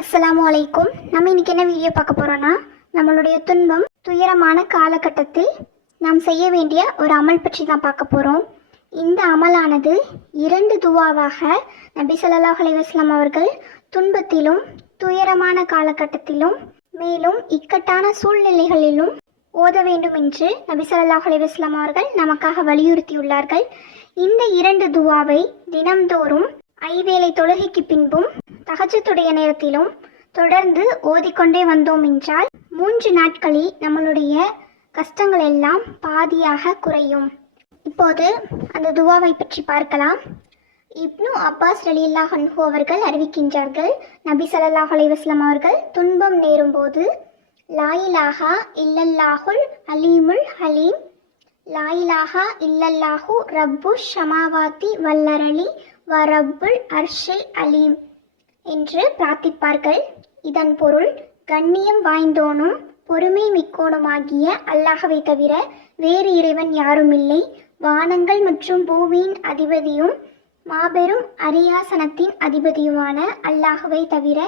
அஸ்ஸலாமு அலைக்கும். நம்ம இன்னைக்கு என்ன வீடியோ பார்க்க போறோம்னா, நம்மளுடைய துன்பம் துயரமான காலகட்டத்தில் நாம் செய்ய வேண்டிய ஒரு அமல் பற்றி தான் பார்க்க போறோம். இந்த அமலானது 2 துவாவாக நபி ஸல்லல்லாஹு அலைஹி வஸல்லம் அவர்கள் துன்பத்திலும் துயரமான காலகட்டத்திலும் மேலும் இக்கட்டான சூழ்நிலைகளிலும் ஓத வேண்டும் என்று நபி ஸல்லல்லாஹு அலைஹி வஸல்லம் அவர்கள் நமக்காக வலியுறுத்தியுள்ளார்கள். இந்த 2 துவாவை தினம்தோறும் 5 வேளை தொழுகைக்கு பின்பும் தஹஜ்ஜுடைய நேரத்திலும் தொடர்ந்து ஓதிக்கொண்டே வந்தோம் என்றால் 3 நாட்களில் நம்மளுடைய கஷ்டங்கள் எல்லாம் பாதியாக குறையும். இப்போது அந்த துவாவை பற்றி பார்க்கலாம். இப்னு அப்பாஸ் ரலியல்லாஹு அன்ஹு அவர்கள் அறிவிக்கின்றார்கள், நபி ஸல்லல்லாஹு அலைஹி வஸல்லம் அவர்கள் துன்பம் நேரும்போது லா இலாஹா இல்லல்லாஹுல் அலீமுல் ஹலீம், லா இலாஹா இல்லல்லாஹு ரப்புஷ் ஷமாவாத்தி வல்லரளி வ ரப்புல் அர்ஷில் அலீம் என்று பிரார்த்திப்பார்கள். இதன் பொருள், கண்ணியம் வாய்ந்தோனும் பொறுமை மிக்கோனுமாகிய அல்லாஹ்வை தவிர வேறு இறைவன் யாரும் இல்லை. வானங்கள் மற்றும் பூமியின் அதிபதியும் மாபெரும் அரியாசனத்தின் அதிபதியுமான அல்லாஹ்வை தவிர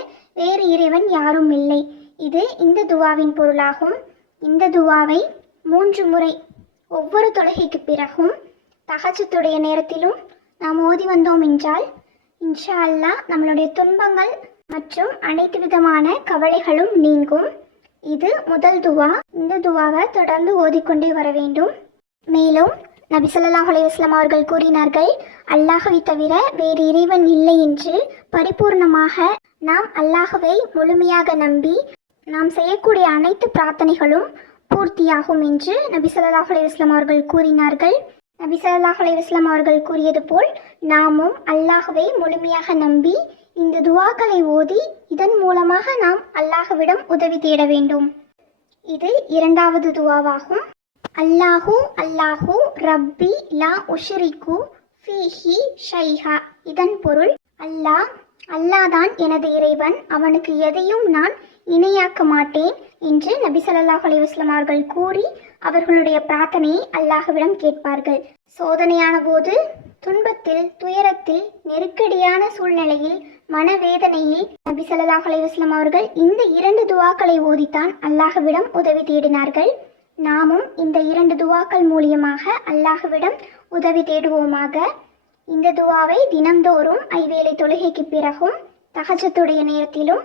வேறு இறைவன் யாரும் இல்லை. இது இந்த துவாவின் பொருளாகும். இந்த துவாவை 3 முறை ஒவ்வொரு தொழுகைக்கு பிறகும் தஹஜ்ஜுடைய நேரத்திலும் நாம் ஓதி வந்தோம் என்றால் இன்ஷா அல்லாஹ் நம்மளுடைய துன்பங்கள் மற்றும் அனைத்து விதமான கவலைகளும் நீங்கும். இது முதல் துவா. இந்த துவாவை தொடர்ந்து ஓதிக்கொண்டே வர வேண்டும். மேலும் நபி ஸல்லல்லாஹு அலைஹி வஸல்லம் அவர்கள் கூறினார்கள், அல்லாஹ்வை தவிர வேறு இறைவன் இல்லை என்று பரிபூர்ணமாக நாம் அல்லாஹ்வை முழுமையாக நம்பி நாம் செய்யக்கூடிய அனைத்து பிரார்த்தனைகளும் பூர்த்தியாகும் என்று நபி ஸல்லல்லாஹு அலைஹி வஸல்லம் அவர்கள் கூறினார்கள். நபி ஸல்லல்லாஹு அலைஹி வஸல்லம் அவர்கள் கூறியது போல் நாமும் அல்லாஹ்வை முழுமையாக நம்பி இந்த துவாக்களை ஓதி இதன் மூலமாக நாம் அல்லாஹ்விடம் உதவி தேட வேண்டும். இது 2வது துவாவாகும். அல்லாஹு அல்லாஹு ரப்பி லா உஷ்ரிகு ஃபீஹி ஷைஹா. இதன் பொருள், அல்லாஹ்தான் எனது இறைவன், அவனுக்கு எதையும் நான் இணையாக்க மாட்டேன் என்று நபி ஸல்லல்லாஹு அலைஹி வஸல்லம் அவர்கள் கூறி அவர்களுடைய பிரார்த்தனையை அல்லாஹ்விடம் கேட்பார்கள். சோதனையான போது, துன்பத்தில், துயரத்தில், நெருக்கடியான சூழ்நிலையில், மனவேதனையில் நபி ஸல்லல்லாஹு அலைஹி வஸல்லம் அவர்கள் இந்த 2 துவாக்களை ஓதித்தான் அல்லாஹ்விடம் உதவி தேடினார்கள். நாமும் இந்த 2 துவாக்கள் மூலியமாக அல்லாஹ்விடம் உதவி தேடுவோமாக. இந்த துவாவை தினம்தோறும் 5 வேளை தொழுகைக்கு பிறகும் தஹஜ்ஜுடைய நேரத்திலும்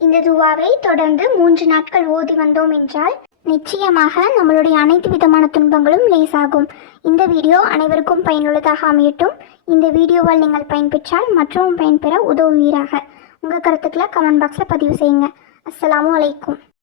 இந்த துவாவை தொடர்ந்து 3 நாட்கள் ஓதி வந்தோம் என்றால் நிச்சயமாக நம்மளுடைய அனைத்து விதமான துன்பங்களும் லேசாகும். இந்த வீடியோ அனைவருக்கும் பயனுள்ளதாக அமையட்டும். இந்த வீடியோவால் நீங்கள் பயன்பெற்றால் மற்றவரும் பயன்பெற உதவுவீராக. உங்கள் கருத்துக்களை கமெண்ட் பாக்ஸில் பதிவு செய்யுங்க. அஸ்ஸலாமு அலைக்கும்.